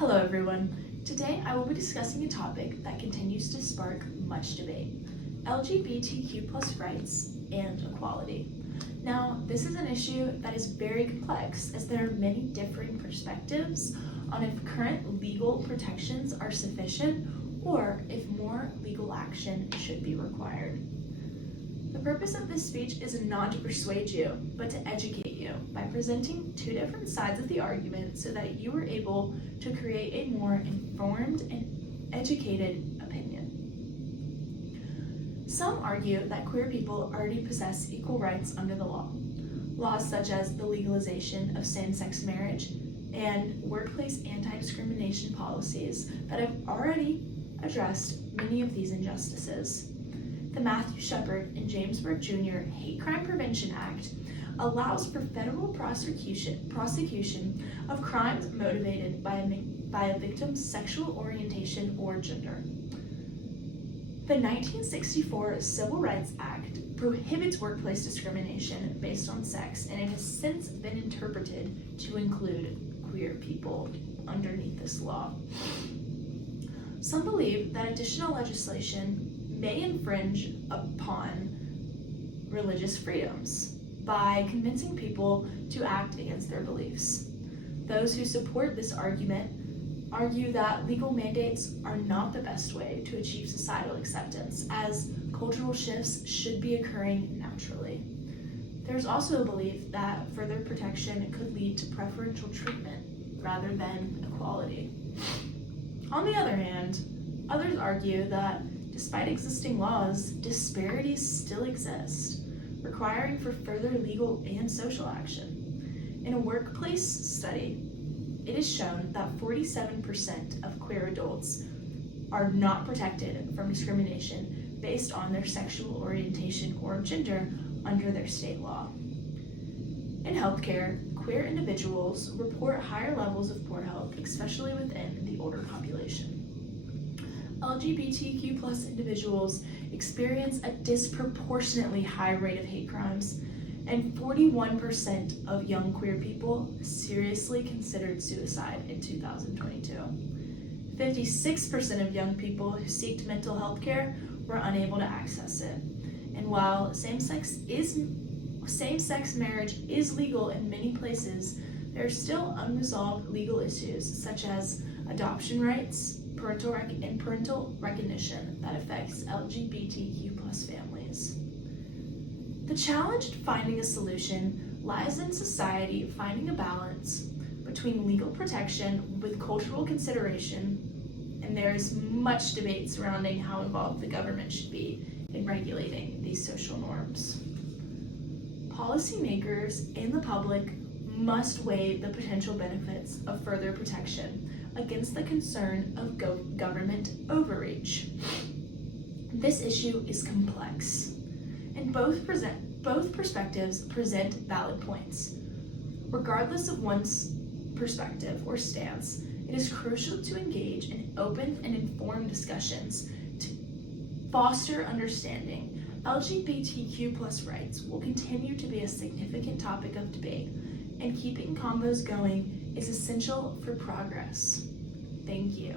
Hello everyone. Today I will be discussing a topic that continues to spark much debate: LGBTQ+ rights and equality. Now, this is an issue that is very complex as there are many differing perspectives on if current legal protections are sufficient or if more legal action should be required. The purpose of this speech is not to persuade you, but to educate you by presenting two different sides of the argument so that you are able to create a more informed and educated opinion. Some argue that queer people already possess equal rights under the law. Laws such as the legalization of same-sex marriage and workplace anti-discrimination policies that have already addressed many of these injustices. The Matthew Shepard and James Burke Jr. Hate Crime Prevention Act allows for federal prosecution of crimes motivated by a victim's sexual orientation or gender. The 1964 Civil Rights Act prohibits workplace discrimination based on sex, and it has since been interpreted to include queer people underneath this law. Some believe that additional legislation may infringe upon religious freedoms by convincing people to act against their beliefs. Those who support this argument argue that legal mandates are not the best way to achieve societal acceptance, as cultural shifts should be occurring naturally. There's also a belief that further protection could lead to preferential treatment rather than equality. On the other hand, others argue that despite existing laws, disparities still exist, requiring for further legal and social action. In a workplace study, it is shown that 47% of queer adults are not protected from discrimination based on their sexual orientation or gender under their state law. In healthcare, queer individuals report higher levels of poor health, especially within the older population. LGBTQ+ individuals experience a disproportionately high rate of hate crimes, and 41% of young queer people seriously considered suicide in 2022. 56% of young people who seeked mental health care were unable to access it. And while same-sex marriage is legal in many places, there are still unresolved legal issues such as adoption rights, parental recognition that affects LGBTQ+ families. The challenge in finding a solution lies in society finding a balance between legal protection with cultural consideration, and there is much debate surrounding how involved the government should be in regulating these social norms. Policymakers and the public must weigh the potential benefits of further protection against the concern of government overreach. This issue is complex, and both perspectives present valid points. Regardless of one's perspective or stance, it is crucial to engage in open and informed discussions to foster understanding. LGBTQ+ rights will continue to be a significant topic of debate, and keeping combos going is essential for progress. Thank you.